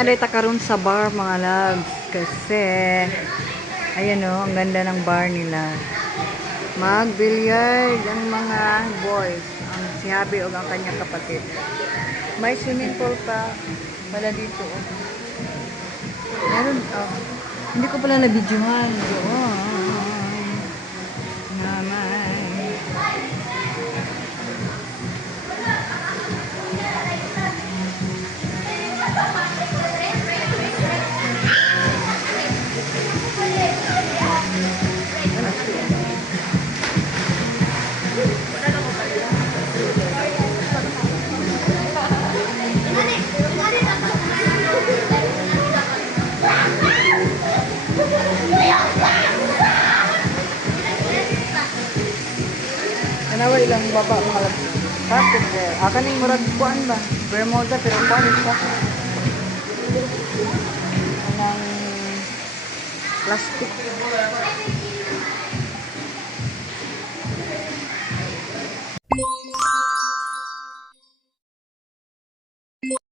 Naalay ta karon sa bar mga loves kasi ayan o, ang ganda ng bar nila. Mag-billiard ang mga boys, ang si Habi o ang kanyang kapatid. May swimming pool pa pala dito. Oh. Meron, oh. Hindi ko pala na-videohan. Doon. Naman. Kanawa ilang baba mga labi. Bakit eh? Akaning murag kuan ba? Bermuda pero kuan siya. Anang plastic.